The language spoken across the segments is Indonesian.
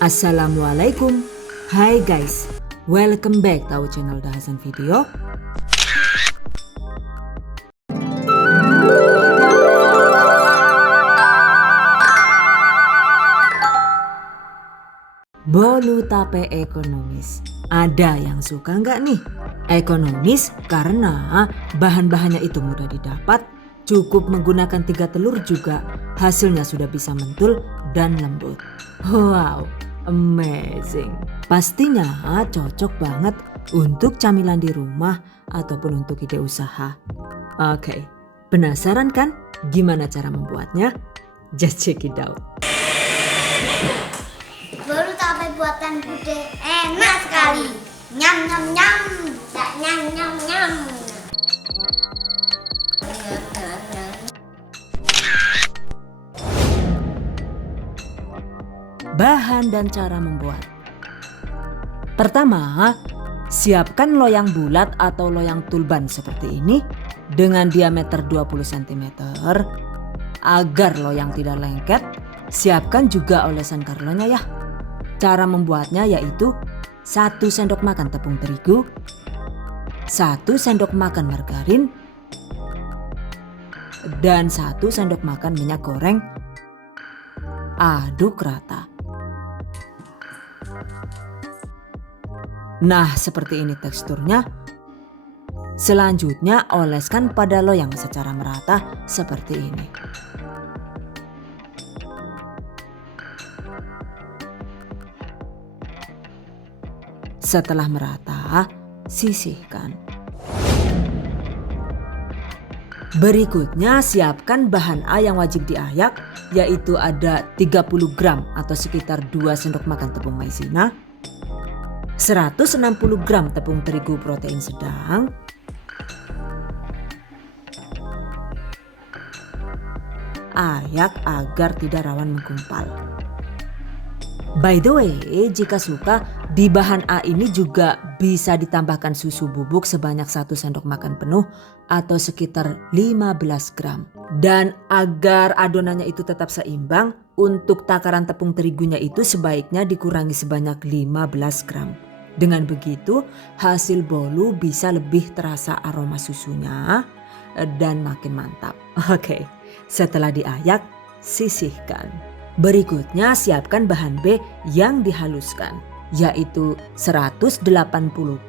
Assalamualaikum. Hai guys, welcome back to our channel Dahasan Video. Bolu tape ekonomis. Ada yang suka nggak nih? Ekonomis karena bahan-bahannya itu mudah didapat, cukup menggunakan 3 telur juga hasilnya sudah bisa mentul dan lembut. Wow, amazing. Pastinya cocok banget untuk camilan di rumah ataupun untuk ide usaha. Oke, penasaran kan gimana cara membuatnya? Just check it out. Baru tape buatan Bude enak sekali. Nyam nyam nyam. Nyam nyam nyam. Bahan dan cara membuat. Pertama, siapkan loyang bulat atau loyang tulban seperti ini dengan diameter 20 cm. Agar loyang tidak lengket, siapkan juga olesan karlonya ya. Cara membuatnya yaitu 1 sendok makan tepung terigu, 1 sendok makan margarin, dan 1 sendok makan minyak goreng. Aduk rata. Nah, seperti ini teksturnya. Selanjutnya oleskan pada loyang secara merata seperti ini. Setelah merata, sisihkan. Berikutnya siapkan bahan A yang wajib diayak, yaitu ada 30 gram atau sekitar 2 sendok makan tepung maizena, 160 gram tepung terigu protein sedang, ayak agar tidak rawan menggumpal. By the way, jika suka, di bahan A ini juga bisa ditambahkan susu bubuk sebanyak 1 sendok makan penuh atau sekitar 15 gram. Dan agar adonannya itu tetap seimbang, untuk takaran tepung terigunya itu sebaiknya dikurangi sebanyak 15 gram. Dengan begitu, hasil bolu bisa lebih terasa aroma susunya dan makin mantap. Oke, setelah diayak, sisihkan. Berikutnya siapkan bahan B yang dihaluskan, yaitu 180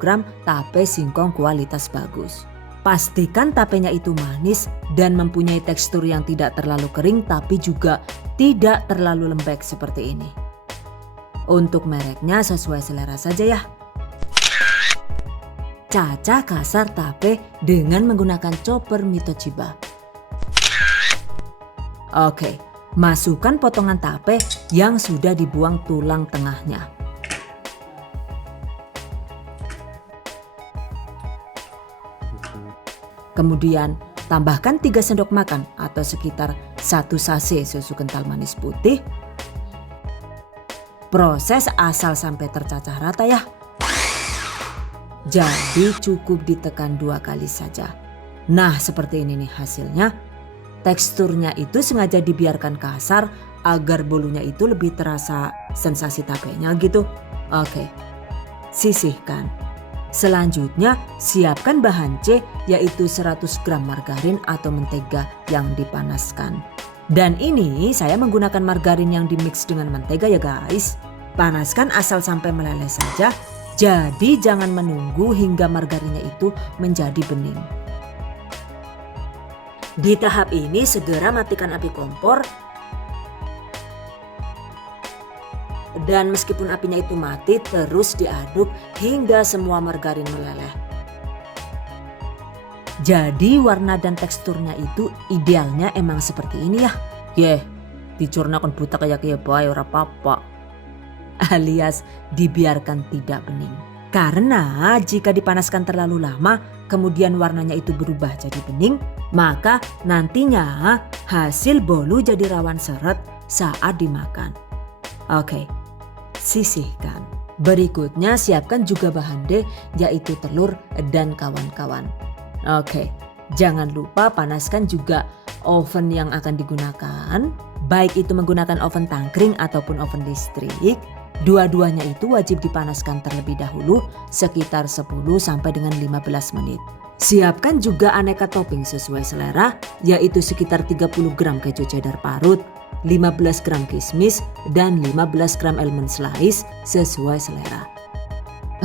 gram tape singkong kualitas bagus. Pastikan tapenya itu manis dan mempunyai tekstur yang tidak terlalu kering tapi juga tidak terlalu lembek seperti ini. Untuk mereknya sesuai selera saja ya. Cacah kasar tape dengan menggunakan chopper Mitochiba. Oke, masukkan potongan tape yang sudah dibuang tulang tengahnya. Kemudian tambahkan 3 sendok makan atau sekitar 1 sachet susu kental manis putih. Proses asal sampai tercacah rata ya. Jadi cukup ditekan 2 kali saja. Nah, seperti ini nih hasilnya. Teksturnya itu sengaja dibiarkan kasar agar bolunya itu lebih terasa sensasi tapenya gitu. Oke, sisihkan. Selanjutnya siapkan bahan C yaitu 100 gram margarin atau mentega yang dipanaskan. Dan ini saya menggunakan margarin yang dimix dengan mentega ya guys. Panaskan asal sampai meleleh saja. Jadi jangan menunggu hingga margarinnya itu menjadi bening. Di tahap ini segera matikan api kompor. Dan meskipun apinya itu mati, terus diaduk hingga semua margarin meleleh. Jadi warna dan teksturnya itu idealnya emang seperti ini ya. Dicurna kon buta kayak bae ora apa-apa. Alias dibiarkan tidak bening. Karena jika dipanaskan terlalu lama, kemudian warnanya itu berubah jadi bening, maka nantinya hasil bolu jadi rawan seret saat dimakan. Oke, sisihkan. Berikutnya siapkan juga bahan D yaitu telur dan kawan-kawan. Oke, jangan lupa panaskan juga oven yang akan digunakan. Baik itu menggunakan oven tangkring ataupun oven listrik. Dua-duanya itu wajib dipanaskan terlebih dahulu sekitar 10 sampai dengan 15 menit. Siapkan juga aneka topping sesuai selera, yaitu sekitar 30 gram keju cheddar parut, 15 gram kismis, dan 15 gram almond slice sesuai selera.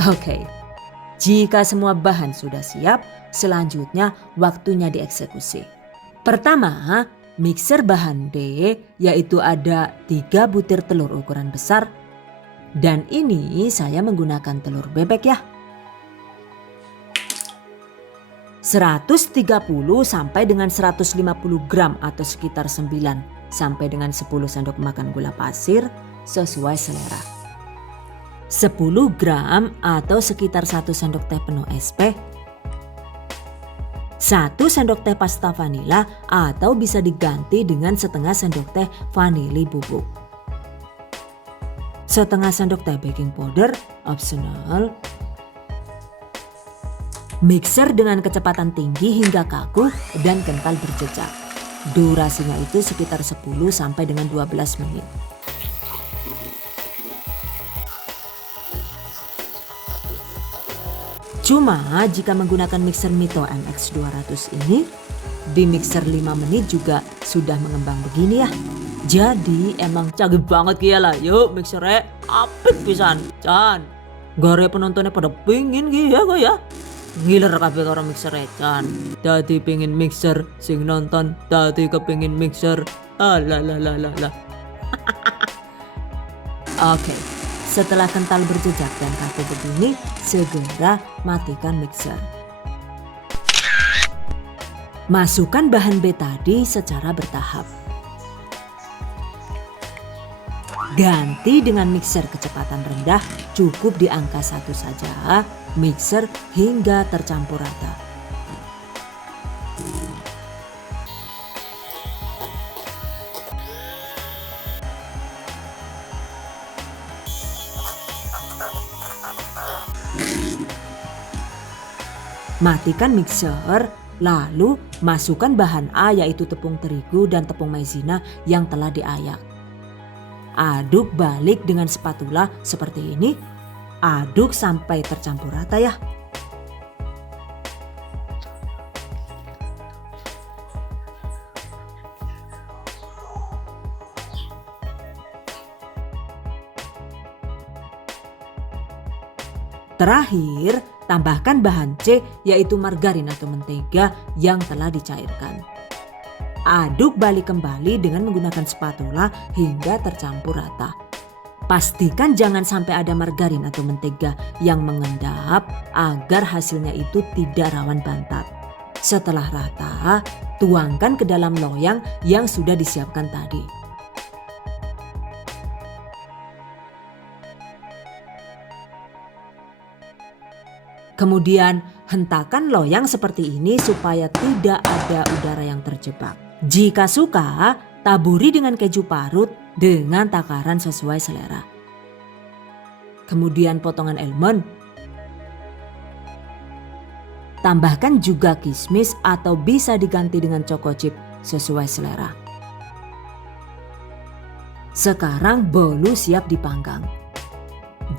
Oke, jika semua bahan sudah siap, selanjutnya waktunya dieksekusi. Pertama, mixer bahan D, yaitu ada 3 butir telur ukuran besar. Dan ini saya menggunakan telur bebek ya. 130 sampai dengan 150 gram atau sekitar 9 sampai dengan 10 sendok makan gula pasir sesuai selera. 10 gram atau sekitar 1 sendok teh penuh SP. 1 sendok teh pasta vanila atau bisa diganti dengan setengah sendok teh vanili bubuk. Setengah sendok teh baking powder, optional. Mixer dengan kecepatan tinggi hingga kaku dan kental berjejak. Durasinya itu sekitar 10 sampai dengan 12 menit. Cuma jika menggunakan mixer Mito MX200 ini, di mixer 5 menit juga sudah mengembang begini ya. Jadi emang canggih banget kia lah. Yuk mixernya apik pisan. Can, gore penontonnya pada pingin kia kok ya. Ngiler kabeh karo mixer Can. Dadi pingin mixer, sing nonton dadi kepingin mixer. Alah. Oke, setelah kental berjejak dan kaku begini, segera matikan mixer. Masukkan bahan B tadi secara bertahap. Ganti dengan mixer kecepatan rendah, cukup di angka 1 saja, mixer hingga tercampur rata. Matikan mixer, lalu masukkan bahan A yaitu tepung terigu dan tepung maizena yang telah diayak. Aduk balik dengan spatula seperti ini. Aduk sampai tercampur rata ya. Terakhir, tambahkan bahan C yaitu margarin atau mentega yang telah dicairkan. Aduk balik kembali dengan menggunakan spatula hingga tercampur rata. Pastikan jangan sampai ada margarin atau mentega yang mengendap agar hasilnya itu tidak rawan bantat. Setelah rata, tuangkan ke dalam loyang yang sudah disiapkan tadi. Kemudian hentakan loyang seperti ini supaya tidak ada udara yang terjebak. Jika suka, taburi dengan keju parut dengan takaran sesuai selera. Kemudian potongan almond. Tambahkan juga kismis atau bisa diganti dengan choco chip sesuai selera. Sekarang bolu siap dipanggang.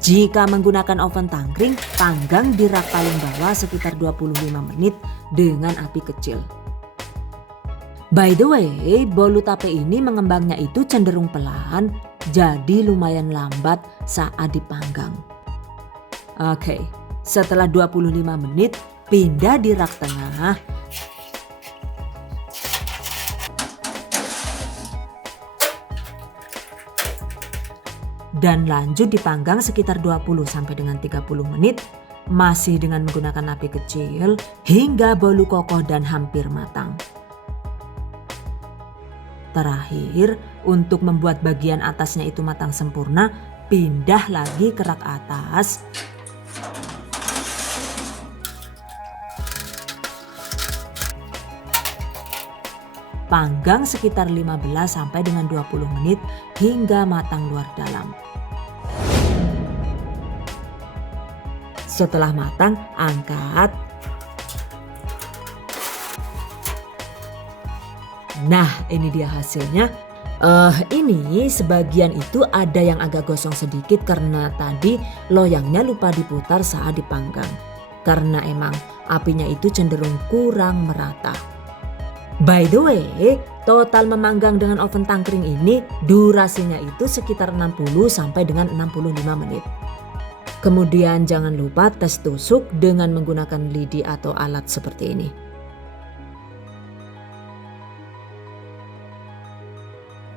Jika menggunakan oven tangkring, panggang di rak paling bawah sekitar 25 menit dengan api kecil. By the way, bolu tape ini mengembangnya itu cenderung pelan, jadi lumayan lambat saat dipanggang. Oke, setelah 25 menit, pindah di rak tengah. Dan lanjut dipanggang sekitar 20 sampai dengan 30 menit, masih dengan menggunakan api kecil hingga bolu kokoh dan hampir matang. Terakhir, untuk membuat bagian atasnya itu matang sempurna, pindah lagi ke rak atas. Panggang sekitar 15 sampai dengan 20 menit hingga matang luar dalam. Setelah matang, angkat. Nah, ini dia hasilnya. Ini sebagian itu ada yang agak gosong sedikit karena tadi loyangnya lupa diputar saat dipanggang. Karena emang apinya itu cenderung kurang merata. By the way, total memanggang dengan oven tangkring ini durasinya itu sekitar 60 sampai dengan 65 menit. Kemudian jangan lupa tes tusuk dengan menggunakan lidi atau alat seperti ini.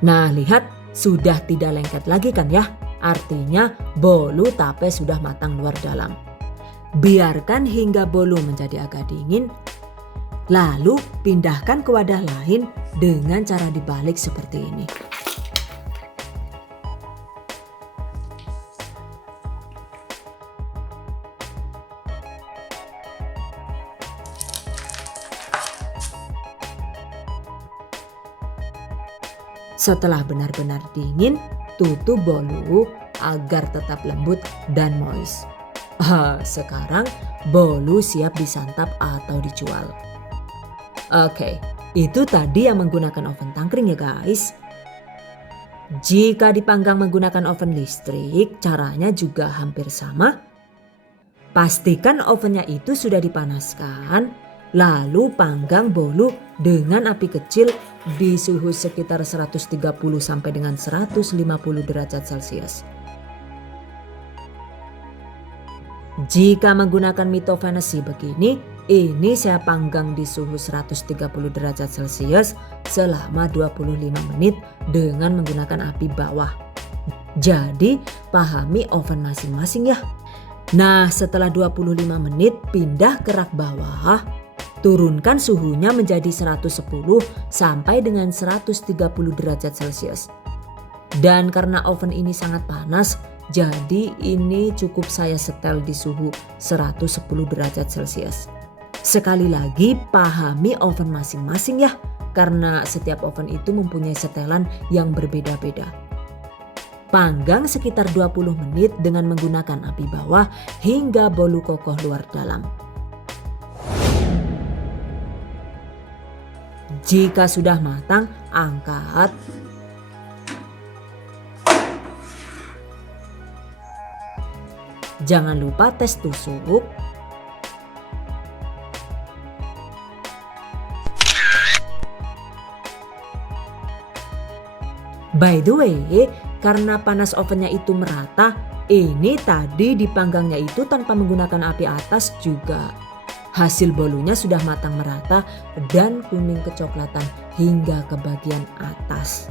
Nah, lihat sudah tidak lengket lagi kan ya? Artinya bolu tape sudah matang luar dalam. Biarkan hingga bolu menjadi agak dingin. Lalu pindahkan ke wadah lain dengan cara dibalik seperti ini. Setelah benar-benar dingin, tutup bolu agar tetap lembut dan moist. Sekarang bolu siap disantap atau dijual. Oke, itu tadi yang menggunakan oven tangkring ya guys. Jika dipanggang menggunakan oven listrik, caranya juga hampir sama. Pastikan ovennya itu sudah dipanaskan, lalu panggang bolu dengan api kecil di suhu sekitar 130 sampai dengan 150 derajat Celcius. Jika menggunakan Mito Fantasy begini, ini saya panggang di suhu 130 derajat Celcius selama 25 menit dengan menggunakan api bawah. Jadi pahami oven masing-masing ya. Nah, setelah 25 menit pindah ke rak bawah. Turunkan suhunya menjadi 110 sampai dengan 130 derajat Celcius. Dan karena oven ini sangat panas, jadi ini cukup saya setel di suhu 110 derajat Celcius. Sekali lagi pahami oven masing-masing ya, karena setiap oven itu mempunyai setelan yang berbeda-beda. Panggang sekitar 20 menit dengan menggunakan api bawah hingga bolu kokoh luar dalam. Jika sudah matang, angkat. Jangan lupa tes tusuk. By the way, karena panas ovennya itu merata, ini tadi dipanggangnya itu tanpa menggunakan api atas juga. Hasil bolunya sudah matang merata dan kuning kecoklatan hingga ke bagian atas.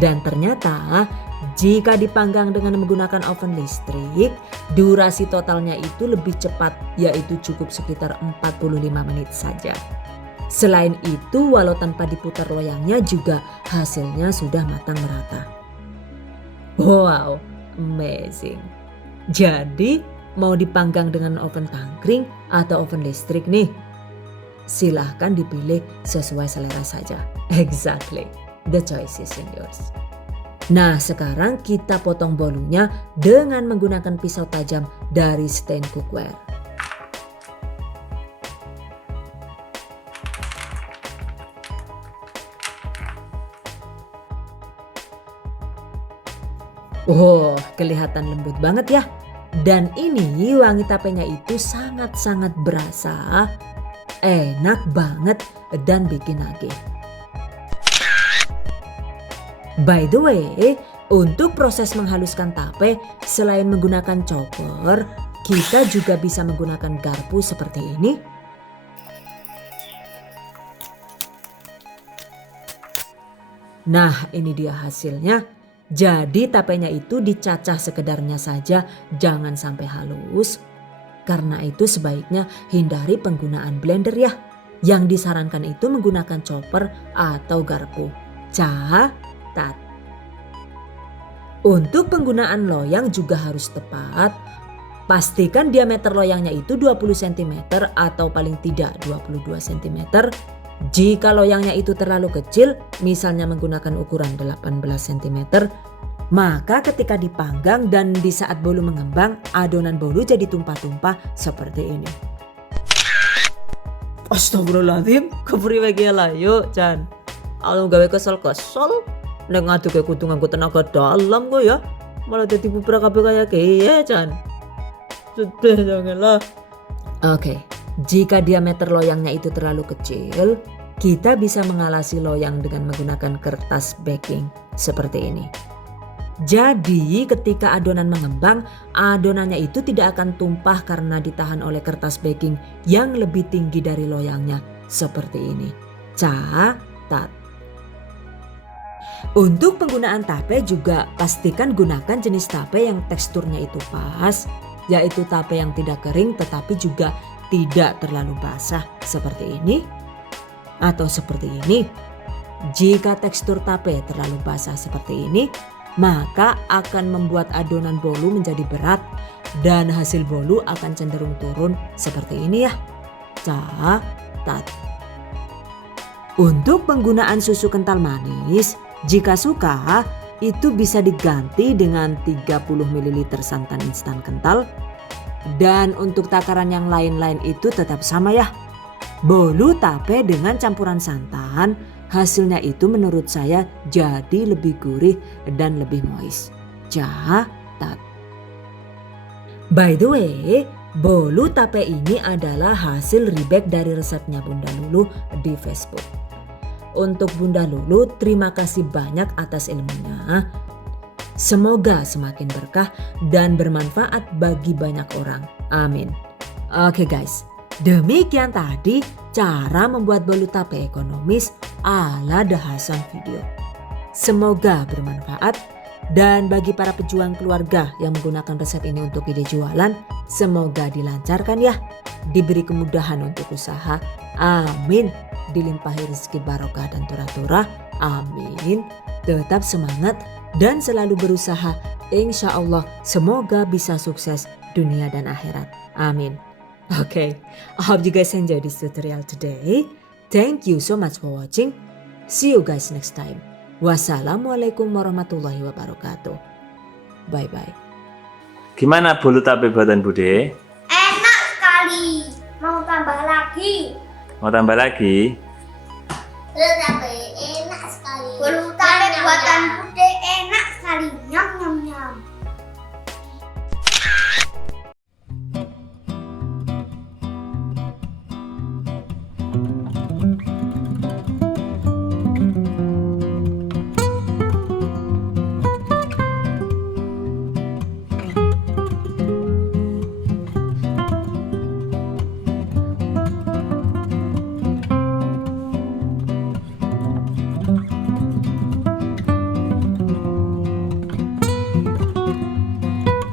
Dan ternyata jika dipanggang dengan menggunakan oven listrik, durasi totalnya itu lebih cepat, yaitu cukup sekitar 45 menit saja. Selain itu, walau tanpa diputar loyangnya juga hasilnya sudah matang merata. Wow, amazing. Jadi mau dipanggang dengan oven tangkring atau oven listrik nih? Silahkan dipilih sesuai selera saja. Exactly, the choice is in yours. Nah, sekarang kita potong bolunya dengan menggunakan pisau tajam dari stained cookware. Oh, kelihatan lembut banget ya. Dan ini wangi tapenya itu sangat-sangat berasa, enak banget dan bikin nagih. By the way, untuk proses menghaluskan tape, selain menggunakan chopper, kita juga bisa menggunakan garpu seperti ini. Nah, ini dia hasilnya. Jadi tapenya itu dicacah sekedarnya saja, jangan sampai halus. Karena itu sebaiknya hindari penggunaan blender ya. Yang disarankan itu menggunakan chopper atau garpu. Catat. Untuk penggunaan loyang juga harus tepat. Pastikan diameter loyangnya itu 20 cm atau paling tidak 22 cm. Jika loyangnya itu terlalu kecil, misalnya menggunakan ukuran 18 cm, maka ketika dipanggang dan di saat bolu mengembang, adonan bolu jadi tumpah-tumpah seperti ini. Astagfirullahaladzim, kepriwe ge layo, Chan. Kalau gawe kesel-kesel, Nek ngaduk kudu nganggo tenaga dalam kok ya. Malah dadi bubrak kabeh kaya kaya Jan. Sudah janganlah. Oke, jika diameter loyangnya itu terlalu kecil, kita bisa mengalasi loyang dengan menggunakan kertas baking seperti ini. Jadi ketika adonan mengembang, adonannya itu tidak akan tumpah karena ditahan oleh kertas baking yang lebih tinggi dari loyangnya seperti ini. Catat. Untuk penggunaan tape juga pastikan gunakan jenis tape yang teksturnya itu pas, yaitu tape yang tidak kering tetapi juga tidak terlalu basah seperti ini atau seperti ini. Jika tekstur tape terlalu basah seperti ini, maka akan membuat adonan bolu menjadi berat dan hasil bolu akan cenderung turun seperti ini ya. Catat. Untuk penggunaan susu kental manis, jika suka itu bisa diganti dengan 30 ml santan instan kental. Dan untuk takaran yang lain-lain itu tetap sama ya. Bolu tape dengan campuran santan, hasilnya itu menurut saya jadi lebih gurih dan lebih moist. Catat. By the way, bolu tape ini adalah hasil rebake dari resepnya Bunda Lulu di Facebook. Untuk Bunda Lulu, terima kasih banyak atas ilmunya. Semoga semakin berkah dan bermanfaat bagi banyak orang. Amin. Oke guys, demikian tadi cara membuat bolu tape ekonomis ala The Hasan Video. Semoga bermanfaat dan bagi para pejuang keluarga yang menggunakan resep ini untuk ide jualan, semoga dilancarkan ya, diberi kemudahan untuk usaha. Amin. Dilimpahi rezeki barokah dan turah-turah. Amin. Tetap semangat dan selalu berusaha. Insya Allah semoga bisa sukses dunia dan akhirat. Amin. Okay, I hope you guys enjoy this tutorial today. Thank you so much for watching. See you guys next time. Wassalamualaikum warahmatullahi wabarakatuh. Bye bye. Gimana bolu tape buatan Bude? Enak sekali. Mau tambah lagi. Mau tambah lagi?